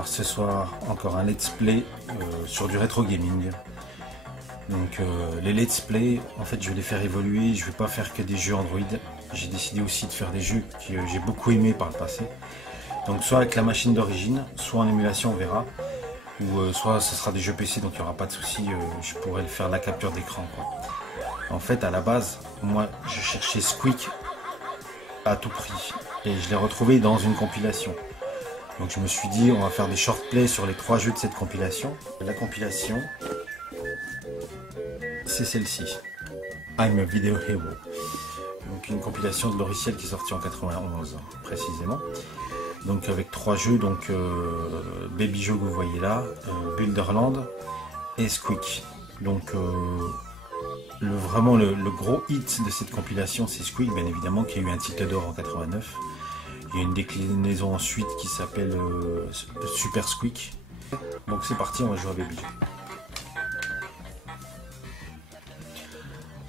Alors ce soir, encore un let's play sur du rétro gaming. Donc les let's play, en fait je vais les faire évoluer, je vais pas faire que des jeux Android. J'ai décidé aussi de faire des jeux que j'ai beaucoup aimé par le passé. Donc soit avec la machine d'origine, soit en émulation, on verra. Ou soit ce sera des jeux PC, donc il n'y aura pas de souci, je pourrais le faire la capture d'écran. En fait à la base, moi je cherchais Squeak à tout prix. Et je l'ai retrouvé dans une compilation. Donc je me suis dit on va faire des short plays sur les 3 jeux de cette compilation. La compilation, c'est celle-ci. I'm a Video Hero. Donc une compilation de logiciel qui est sortie en 91 précisément. Donc avec 3 jeux, donc Baby Joe que vous voyez là, Builderland et Squeak. Donc vraiment le gros hit de cette compilation c'est Squeak, bien évidemment, qui a eu un titre d'or en 89. Il y a une déclinaison ensuite qui s'appelle Super Squeak. Donc c'est parti, on va jouer à Baby Joe.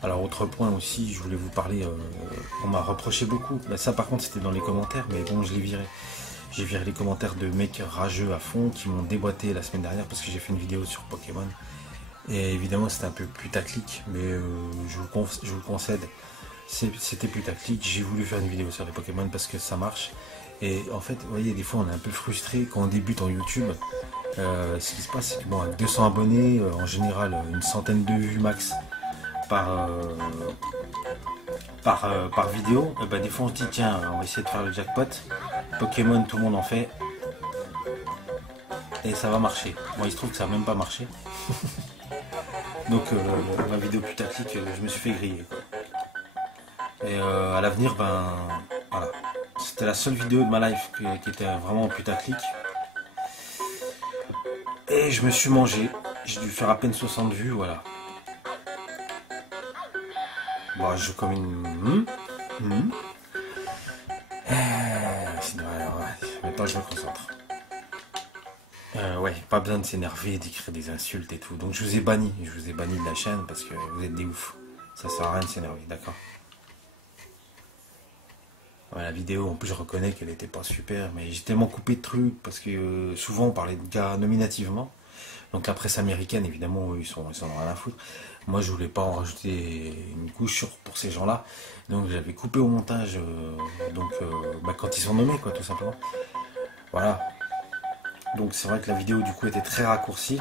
Alors autre point aussi, je voulais vous parler, on m'a reproché beaucoup, là, ça par contre c'était dans les commentaires, mais bon je l'ai viré. J'ai viré les commentaires de mecs rageux à fond qui m'ont déboîté la semaine dernière parce que j'ai fait une vidéo sur Pokémon. Et évidemment c'était un peu putaclic, mais je vous le concède, c'était putaclic. J'ai voulu faire une vidéo sur les Pokémon parce que ça marche. Et en fait, vous voyez, des fois on est un peu frustré quand on débute en YouTube. Ce qui se passe, c'est que bon, avec 200 abonnés, en général une centaine de vues max par vidéo, et des fois on se dit tiens, on va essayer de faire le jackpot. Pokémon, tout le monde en fait. Et ça va marcher. Bon, il se trouve que ça n'a même pas marché. Donc ma vidéo putaclic, je me suis fait griller. Et à l'avenir, voilà. C'était la seule vidéo de ma life qui était vraiment putaclic. Et je me suis mangé. J'ai dû faire à peine 60 vues, voilà. Bon, je joue comme une... Maintenant je me concentre. Ouais, pas besoin de s'énerver, d'écrire des insultes et tout. Donc je vous ai banni de la chaîne parce que vous êtes des oufs. Ça sert à rien de s'énerver, d'accord? Ouais, la vidéo, en plus je reconnais qu'elle était pas super, mais j'ai tellement coupé de trucs parce que souvent on parlait de gars nominativement. Donc la presse américaine, évidemment, ils s'en ont rien à foutre. Moi, je voulais pas en rajouter une couche pour ces gens-là. Donc j'avais coupé au montage, quand ils sont nommés, quoi, tout simplement. Voilà. Donc c'est vrai que la vidéo, du coup, était très raccourcie.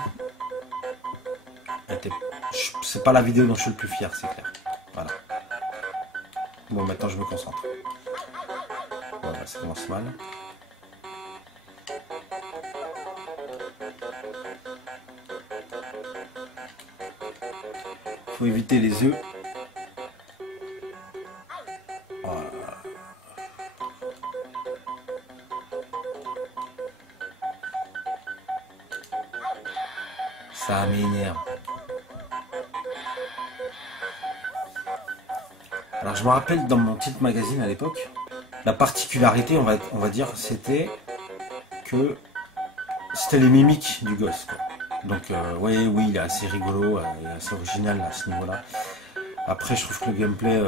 C'est pas la vidéo dont je suis le plus fier, c'est clair. Voilà. Bon, maintenant, je me concentre. Voilà, ça commence mal. Faut éviter les œufs. Voilà. Ça m'énerve. Alors je me rappelle dans mon petit magazine à l'époque, la particularité, on va dire, c'était que c'était les mimiques du gosse, quoi. Donc oui, il est assez rigolo, il est assez original à ce niveau-là. Après, je trouve que le gameplay,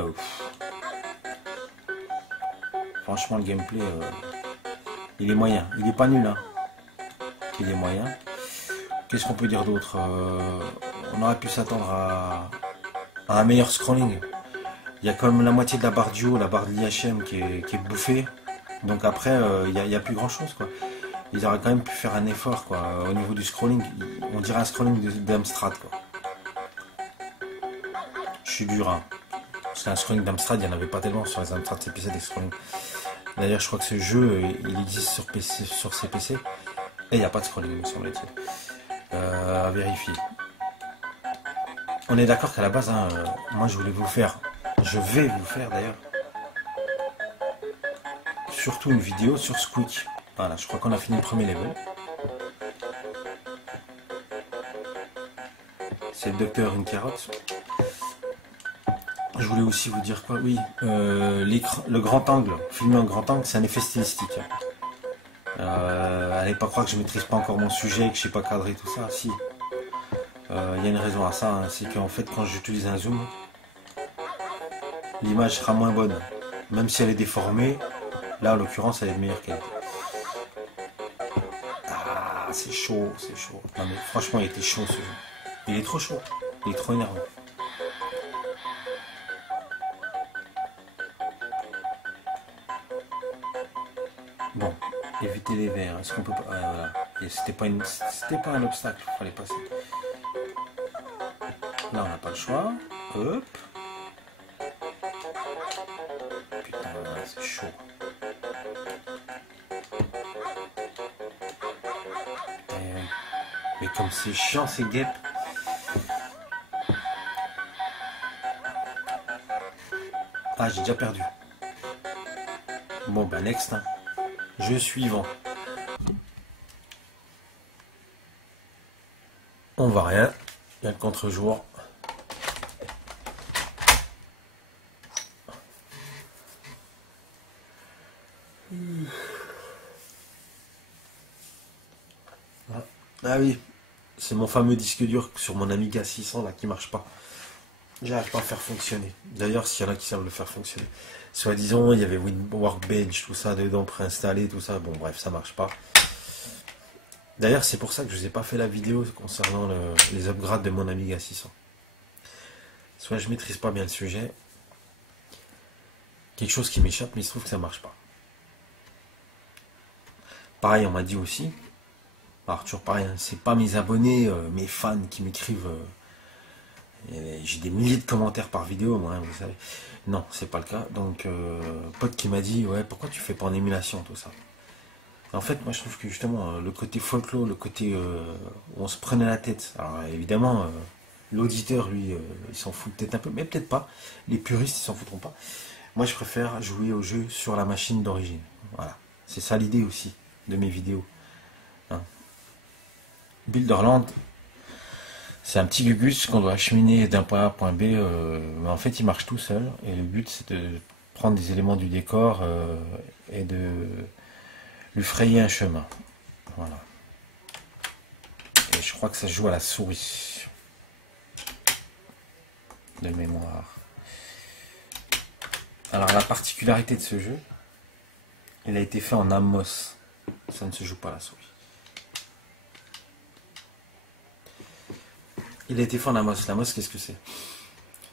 franchement, le gameplay, il est moyen. Il est pas nul, hein. Il est moyen. Qu'est-ce qu'on peut dire d'autre? On aurait pu s'attendre à un meilleur scrolling. Il y a quand même la moitié de la barre du haut, la barre de l'IHM qui est bouffée. Donc après, il n'y a plus grand-chose, quoi. Ils auraient quand même pu faire un effort, quoi. Au niveau du scrolling, on dirait un scrolling d'Amstrad, quoi. Je suis dur, hein. Parce qu'un scrolling d'Amstrad, il n'y en avait pas tellement sur les Amstrad CPC des scrollings. D'ailleurs, je crois que ce jeu, il existe sur PC, sur CPC. Et il n'y a pas de scrolling, me semble-t-il. À vérifier. On est d'accord qu'à la base, hein, moi je vais vous faire d'ailleurs, surtout une vidéo sur Squeak. Voilà, je crois qu'on a fini le premier level. C'est le docteur une carotte. Je voulais aussi vous dire quoi, oui, le grand angle, filmer en grand angle, c'est un effet stylistique. Allez pas croire que je maîtrise pas encore mon sujet, que je sais pas cadrer tout ça, si. Il y a une raison à ça, hein, c'est qu'en fait quand j'utilise un zoom, l'image sera moins bonne. Même si elle est déformée, là en l'occurrence elle est de meilleure qualité. c'est chaud, c'est chaud. Non mais franchement, il était chaud ce jeu. Il est trop chaud. Il est trop énervant. Bon, éviter les verres. Est-ce qu'on peut pas... voilà. C'était pas un obstacle, il fallait passer. Là, on n'a pas le choix. Hop. Putain, c'est chaud. Mais comme c'est chiant, ces guêpes. Ah, j'ai déjà perdu. Bon, bah, next. Hein. Jeu suivant. On voit rien. Il y a le contre-jour. Ah oui, c'est mon fameux disque dur sur mon Amiga 600 là qui marche pas. J'arrive pas à faire fonctionner. D'ailleurs, s'il y en a qui savent le faire fonctionner. Soi-disant, il y avait Workbench, tout ça dedans préinstallé, tout ça. Bon, bref, ça marche pas. D'ailleurs, c'est pour ça que je vous ai pas fait la vidéo concernant les upgrades de mon Amiga 600. Soit je maîtrise pas bien le sujet. Quelque chose qui m'échappe, mais il se trouve que ça marche pas. Pareil, on m'a dit aussi. Alors, toujours pareil, hein, c'est pas mes abonnés, mes fans qui m'écrivent. J'ai des milliers de commentaires par vidéo, moi, hein, vous savez. Non, c'est pas le cas. Donc, pote qui m'a dit, ouais, pourquoi tu fais pas en émulation, tout ça. En fait, moi, je trouve que justement, le côté folklore, le côté où on se prenait la tête. Alors, évidemment, l'auditeur, lui, il s'en fout peut-être un peu, mais peut-être pas. Les puristes, ils s'en foutront pas. Moi, je préfère jouer au jeu sur la machine d'origine. Voilà. C'est ça l'idée aussi de mes vidéos. Hein. Builderland, c'est un petit gugus qu'on doit acheminer d'un point A à un point B. Mais en fait, il marche tout seul. Et le but, c'est de prendre des éléments du décor et de lui frayer un chemin. Voilà. Et je crois que ça se joue à la souris. De mémoire. Alors, la particularité de ce jeu, il a été fait en Amos. Ça ne se joue pas à la souris. Il a été fait en Amos. L'Amos, qu'est-ce que c'est?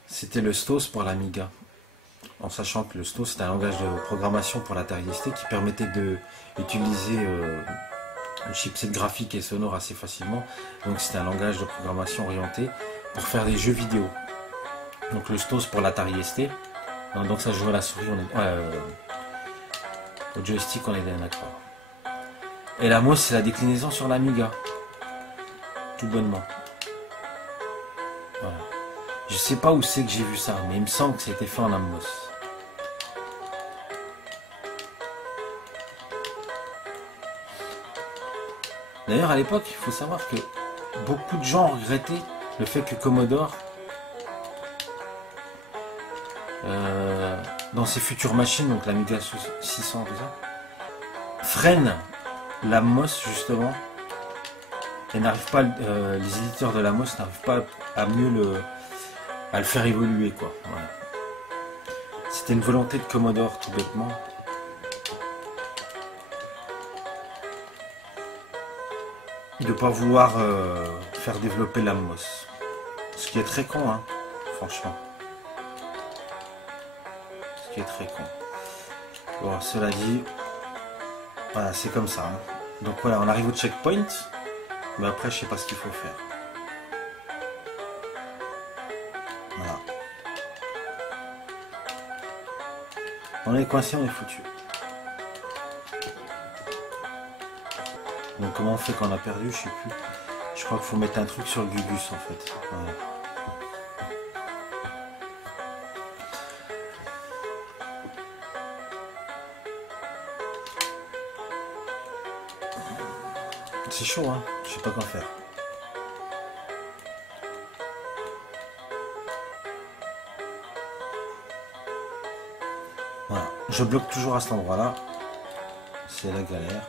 C'était le STOS pour l'Amiga. En sachant que le STOS, c'est un langage de programmation pour l'Atari ST qui permettait d'utiliser un chipset graphique et sonore assez facilement. Donc, c'était un langage de programmation orienté pour faire des jeux vidéo. Donc, le STOS pour l'Atari ST. Donc, ça joue à la souris. Au joystick, on est d'accord. Et l'Amos, c'est la déclinaison sur l'Amiga. Tout bonnement. Voilà. Je sais pas où c'est que j'ai vu ça, mais il me semble que c'était fait en Amos. D'ailleurs, à l'époque, il faut savoir que beaucoup de gens regrettaient le fait que Commodore, dans ses futures machines, donc l'Amiga 600, tout ça, freine l'Amos justement, et n'arrive pas, les éditeurs de l'Amos n'arrivent pas à mieux à le faire évoluer, quoi. Voilà. C'était une volonté de Commodore, tout bêtement. De ne pas vouloir faire développer l'Amos. Ce qui est très con, hein, franchement. Ce qui est très con. Bon, cela dit, voilà, c'est comme ça. Hein. Donc voilà, on arrive au checkpoint. Mais après, je sais pas ce qu'il faut faire. Voilà. On est coincé, on est foutu. Donc comment on fait quand on a perdu, je sais plus. Je crois qu'il faut mettre un truc sur le gugus en fait. Voilà. C'est chaud, hein. Je sais pas quoi faire. Voilà. Je bloque toujours à cet endroit-là. C'est la galère.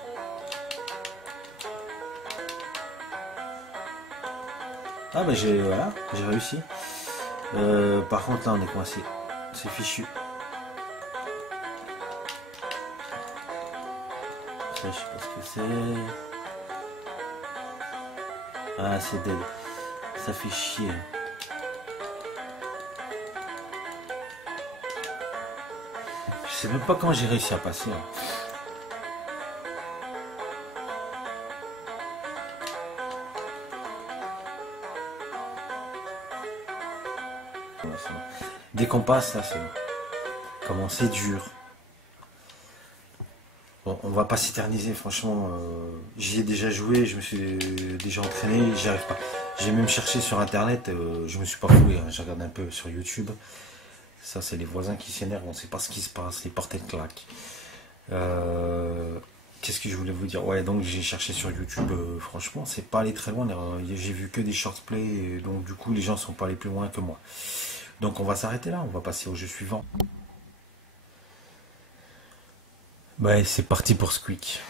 Ah bah j'ai réussi. Par contre là on est coincé. C'est fichu. Ça, je sais pas ce que c'est. Ah, c'est dead. Ça fait chier. Je sais même pas comment j'ai réussi à passer. Dès qu'on passe, là, c'est bon. Comment c'est dur. Bon, on va pas s'éterniser, franchement. J'y ai déjà joué, je me suis déjà entraîné, j'y arrive pas. J'ai même cherché sur internet, je me suis pas foué, hein, j'ai regardé un peu sur YouTube. Ça, c'est les voisins qui s'énervent, on sait pas ce qui se passe, les portes elles claquent. Qu'est-ce que je voulais vous dire? Ouais, donc j'ai cherché sur YouTube, franchement, c'est pas allé très loin. J'ai vu que des short play, donc du coup, les gens sont pas allés plus loin que moi. Donc on va s'arrêter là, on va passer au jeu suivant. Ouais, c'est parti pour Squeak.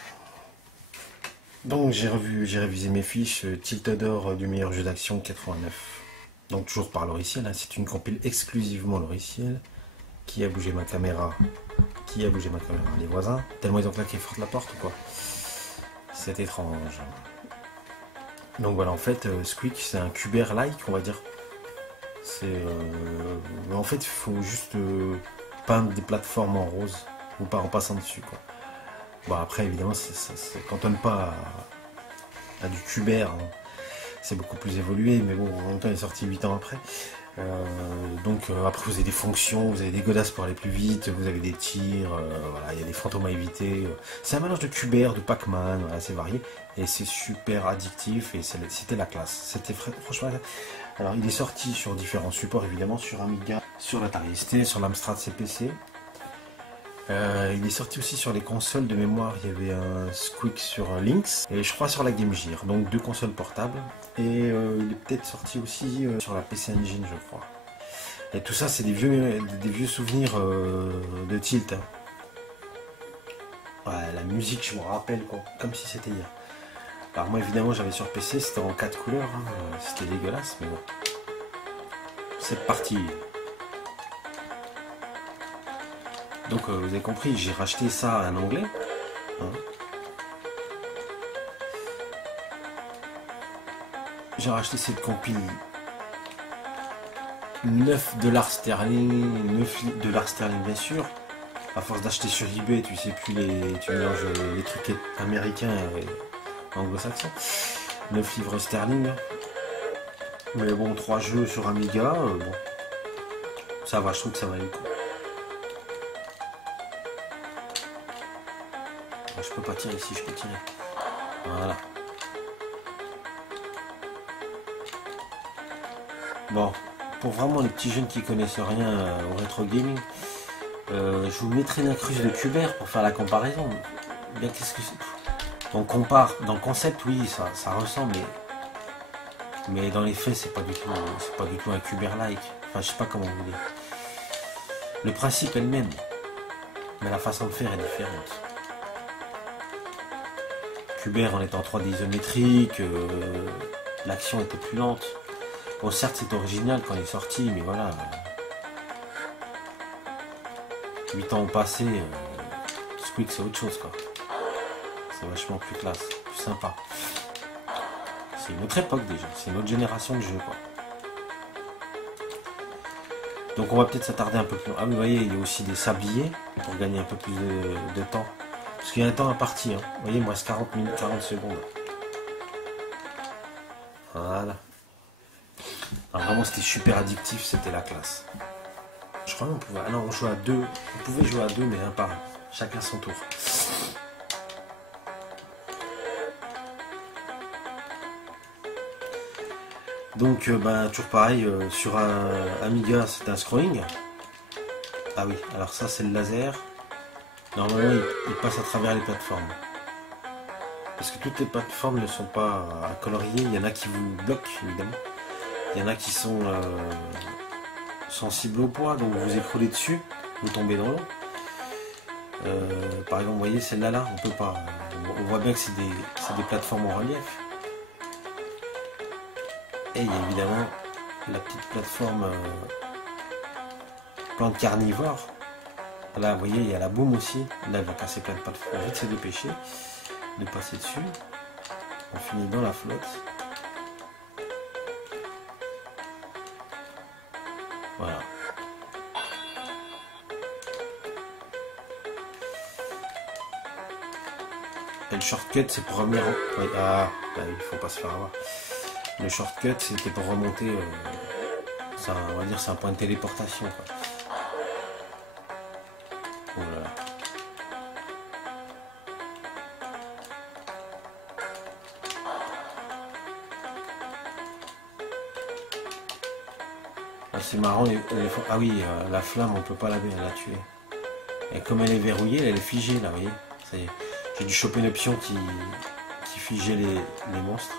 Donc j'ai révisé mes fiches, Tilted Or du meilleur jeu d'action 89. Donc toujours par Loriciel, hein, c'est une compile exclusivement Loriciel. Qui a bougé ma caméra? Qui a bougé ma caméra? Les voisins? Tellement ils ont claqué forte la porte ou quoi? C'est étrange. Donc voilà, en fait, Squeak c'est un Cubert-like, on va dire. En fait, il faut juste peindre des plateformes en rose ou pas en passant dessus, quoi. Bon, après, évidemment, ça cantonne pas à du Cubert, hein. C'est beaucoup plus évolué, mais bon, en même temps, il est sorti 8 ans après. Après, vous avez des fonctions, vous avez des godasses pour aller plus vite, vous avez des tirs, voilà, il y a des fantômes à éviter. C'est un mélange de Cubert, de Pac-Man, voilà, c'est varié, et c'est super addictif, et c'était la classe. C'était franchement. Alors, il est sorti sur différents supports, évidemment, sur Amiga, sur l'Atari ST, sur l'Amstrad CPC. Il est sorti aussi sur les consoles de mémoire. Il y avait un Squeak sur Lynx et je crois sur la Game Gear, donc 2 consoles portables. Et il est peut-être sorti aussi sur la PC Engine, je crois. Et tout ça, c'est des vieux souvenirs de Tilt, hein. Ouais, la musique, je me rappelle, quoi, comme si c'était hier. Alors moi, évidemment, j'avais sur PC, c'était en 4 couleurs, hein. C'était dégueulasse, mais bon. C'est parti. Donc vous avez compris, j'ai racheté ça en anglais, hein. J'ai racheté cette compile 9$ sterling, 9$ sterling bien sûr. À force d'acheter sur eBay, tu sais plus tu mélanges les trucs américains et anglo-saxons. 9 livres sterling. Mais bon, 3 jeux sur Amiga, bon. Ça va, je trouve que ça va le coup. Je peux pas tirer ici, je peux tirer. Voilà. Bon, pour vraiment les petits jeunes qui connaissent rien au rétro gaming, je vous mettrai une incruste de Cubert pour faire la comparaison. Bien, qu'est-ce que c'est? On compare, dans le concept, oui, ça ressemble, mais dans les faits, c'est pas du tout un Cubert-like. Enfin, je sais pas comment vous dire. Le principe est le même, mais la façon de faire est différente. Cubert en étant 3D isométrique, l'action était plus lente. Bon, certes, c'est original quand il est sorti, mais voilà. 8 ans ont passé, Squeak c'est autre chose, quoi. C'est vachement plus classe, plus sympa. C'est une autre époque déjà, c'est une autre génération de jeux, quoi. Donc on va peut-être s'attarder un peu plus. Ah oui, vous voyez, il y a aussi des sabliers pour gagner un peu plus de temps. Parce qu'il y a un temps imparti, hein. Vous voyez, il me reste 40 minutes, 40 secondes. Voilà. Alors vraiment, c'était super addictif, c'était la classe. Je crois qu'on pouvait. Ah non, on jouait à 2. On pouvait jouer à 2, mais un par un. Chacun son tour. Donc, toujours pareil, sur un Amiga, c'est un scrolling. Ah oui, alors ça, c'est le laser. Normalement, il passe à travers les plateformes. Parce que toutes les plateformes ne sont pas à colorier. Il y en a qui vous bloquent, évidemment. Il y en a qui sont sensibles au poids, donc vous écroulez dessus, vous tombez dans l'eau. Par exemple, vous voyez, celle-là, là, on peut pas. On voit bien que c'est des plateformes en relief. Et il y a évidemment la petite plateforme plante carnivore. Là, vous voyez, il y a la boum aussi. Là, il va casser plein de pattes. Il faut vite se dépêcher de passer dessus. On finit dans la flotte. le shortcut c'est pour revenir en... Ah, bah, il faut pas se faire avoir. Le shortcut c'était pour remonter, on va dire c'est un point de téléportation quoi. Oh là là. Ah, c'est marrant, ah oui, la flamme on peut pas la tuer. Et comme elle est verrouillée, elle est figée là, vous voyez. Ça y est. J'ai dû choper une option qui figeait les monstres.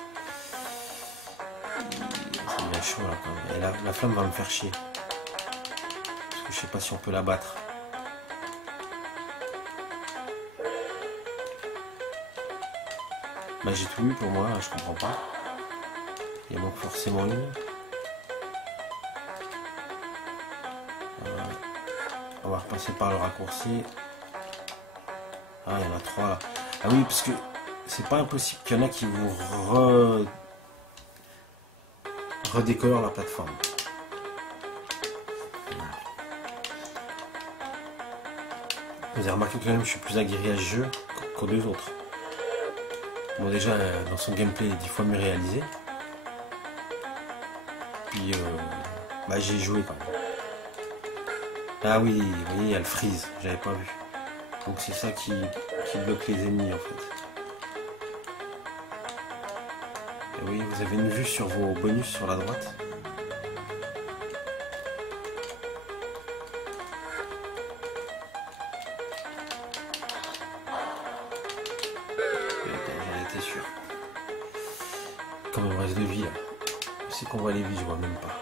C'est bien chaud là quand même. Et la flamme va me faire chier. Parce que je sais pas si on peut la battre. Bah j'ai tout eu pour moi, je comprends pas. Il manque forcément une. On va repasser par le raccourci. Ah, il y en a 3 là. Ah oui, parce que c'est pas impossible qu'il y en a qui vous redécolorent la plateforme. Vous avez remarqué que quand même je suis plus aguerri à ce jeu qu'aux deux autres. Bon déjà dans son gameplay il est 10 fois mieux réalisé. Puis bah j'ai joué quand même. Ah oui, vous voyez il y a le freeze, j'avais pas vu. Donc c'est ça qui bloque les ennemis en fait. Et oui, vous avez une vue sur vos bonus sur la droite. J'en étais sûr. Comme il me reste de vie là. C'est qu'on voit les vies, je vois même pas.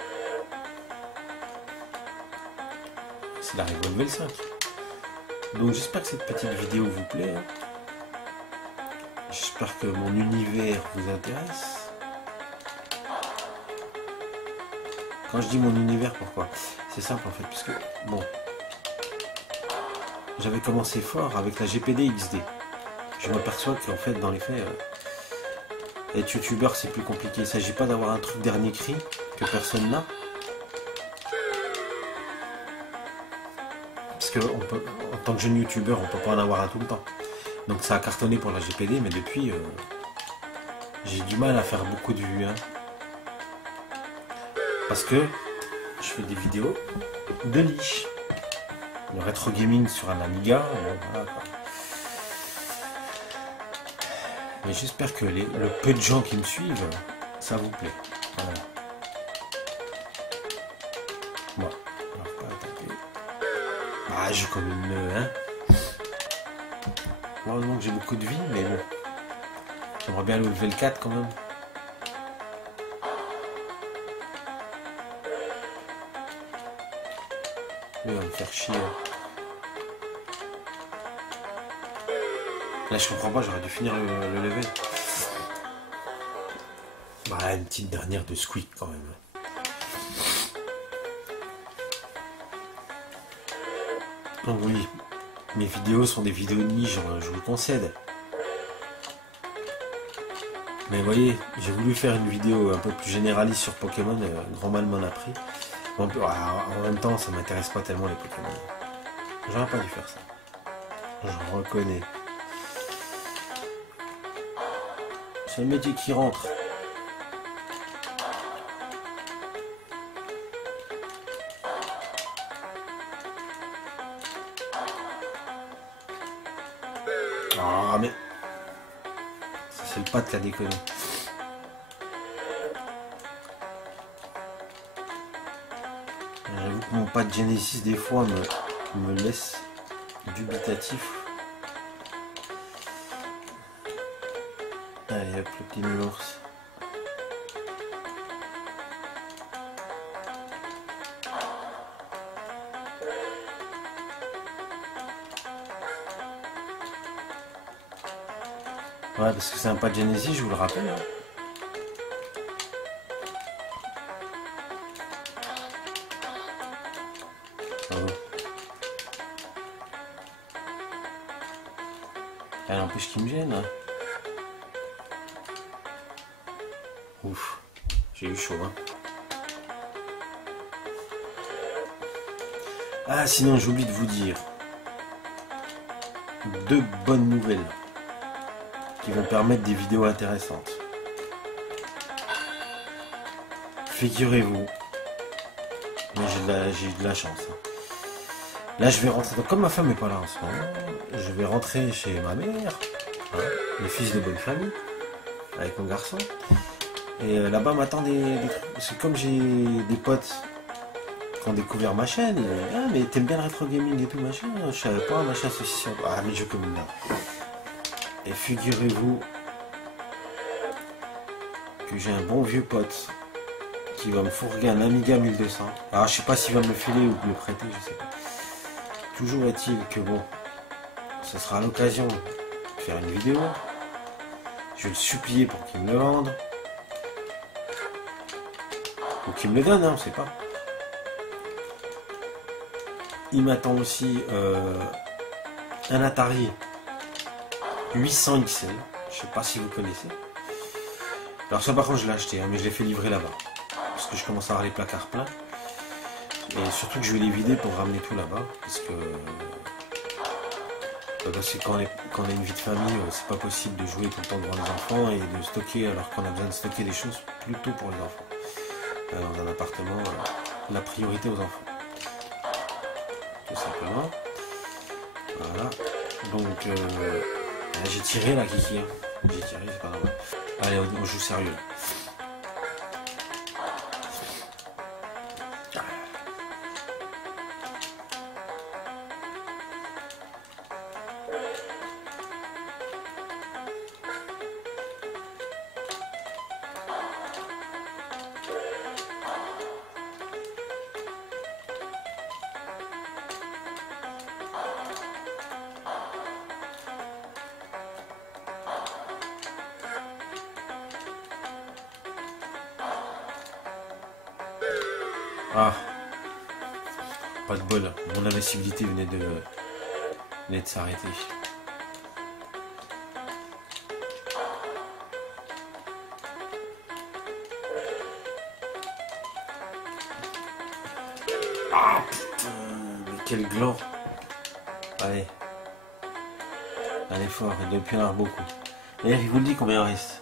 C'est la règle level 5. Donc j'espère que cette petite vidéo vous plaît. J'espère que mon univers vous intéresse. Quand je dis mon univers, pourquoi? C'est simple en fait, puisque bon, j'avais commencé fort avec la GPD XD. Je m'aperçois qu'en fait, dans les faits, être youtubeur c'est plus compliqué. Il ne s'agit pas d'avoir un truc dernier cri que personne n'a. Parce que en tant que jeune youtubeur, on peut pas en avoir un tout le temps. Donc ça a cartonné pour la GPD, mais depuis, j'ai du mal à faire beaucoup de vues. Hein. Parce que je fais des vidéos de niche. Le rétro gaming sur un Amiga, bon, voilà. Mais j'espère que le peu de gens qui me suivent, ça vous plaît. Voilà. Bon, on va pas taper. Ah, j'ai comme une... Hein. Heureusement que j'ai beaucoup de vie, mais bon. J'aimerais bien le level 4 quand même. Il va me faire chier. Là je comprends pas, j'aurais dû finir le level. Bah, une petite dernière de Squeak quand même. Donc oui, mes vidéos sont des vidéos de niche, je vous le concède. Mais vous voyez, j'ai voulu faire une vidéo un peu plus généraliste sur Pokémon, grand mal m'en a pris. Bon, en même temps, ça m'intéresse pas tellement les Pokémon. J'aurais pas dû faire ça. Je reconnais. C'est le métier qui rentre. Ah mais... Ça c'est le patte qui a déconné. J'avoue que mon patte Genesis des fois me laisse dubitatif. Allez hop, le petit nounours. Ouais, parce que c'est un pas de Genesis, je vous le rappelle. Hein. Ah bon. Elle n'empêche qu'il me gêne. Hein. Ouf, j'ai eu chaud. Hein. Ah, sinon j'oublie de vous dire 2 bonnes nouvelles. qui vont permettre des vidéos intéressantes. Figurez-vous, mais j'ai eu de la chance. Là, je vais rentrer. Donc, comme ma femme n'est pas là en ce moment, je vais rentrer chez ma mère, hein, le fils de bonne famille, avec mon garçon. Et là-bas m'attend des trucs. Parce que comme j'ai des potes qui ont découvert ma chaîne, ah, mais t'aimes bien le rétro gaming et tout, machin, je savais pas, machin, ceci, ça. Ah, mais je comme une dingue. Et figurez-vous que j'ai un bon vieux pote qui va me fourguer un Amiga 1200. Alors je sais pas s'il va me le filer ou me le prêter, je sais pas. Toujours est-il que bon, ce sera l'occasion de faire une vidéo. Je vais le supplier pour qu'il me le vende. Ou qu'il me le donne, hein, on sait pas. Il m'attend aussi un Atari 800 XL. Je sais pas si vous connaissez. Alors ça par contre je l'ai acheté, hein, mais je l'ai fait livrer là-bas. Parce que je commence à avoir les placards pleins. Et surtout que je vais les vider pour ramener tout là-bas. Parce que quand on a une vie de famille, c'est pas possible de jouer tout le temps devant les enfants et de stocker alors qu'on a besoin de stocker des choses plutôt pour les enfants. Dans un appartement, la priorité aux enfants. Tout simplement. Voilà. Donc j'ai tiré la kiki. Hein. J'ai tiré, c'est pas normal. Allez, on joue sérieux là. Ah, pas de bol, mon invincibilité venait de s'arrêter. Ah putain, mais quel gland. Allez. Allez fort, il doit plus y en avoir beaucoup. D'ailleurs, il vous le dit combien il reste.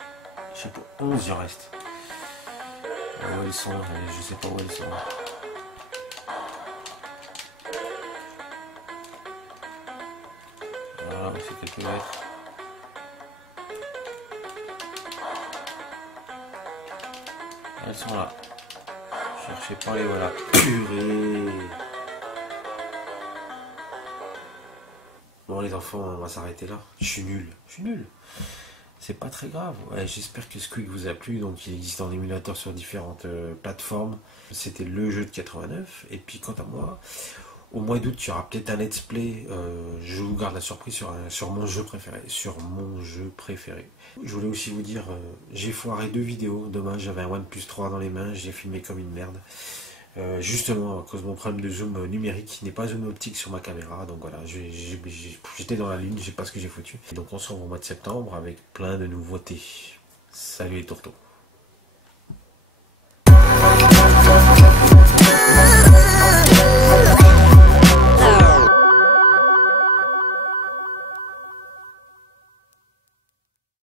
Je sais pas, 11 il reste. Où elles sont, je sais pas où elles sont. Voilà, c'est quelques mètres. Elles sont là. Cherchez pas les voilà. Purée. Bon les enfants, on va s'arrêter là. Je suis nul. C'est pas très grave. Ouais, j'espère que Squeak vous a plu. Donc il existe en émulateur sur différentes plateformes. C'était le jeu de 89. Et puis quant à moi, au mois d'août, il y aura peut-être un let's play. Je vous garde la surprise sur mon jeu préféré. Je voulais aussi vous dire, j'ai foiré 2 vidéos. Dommage, j'avais un OnePlus 3 dans les mains. J'ai filmé comme une merde. Justement à cause de mon problème de zoom numérique qui n'est pas zoom optique sur ma caméra, donc voilà, j'étais dans la lune, je sais pas ce que j'ai foutu. Et donc on se revoit au mois de septembre avec plein de nouveautés. Salut les tourteaux.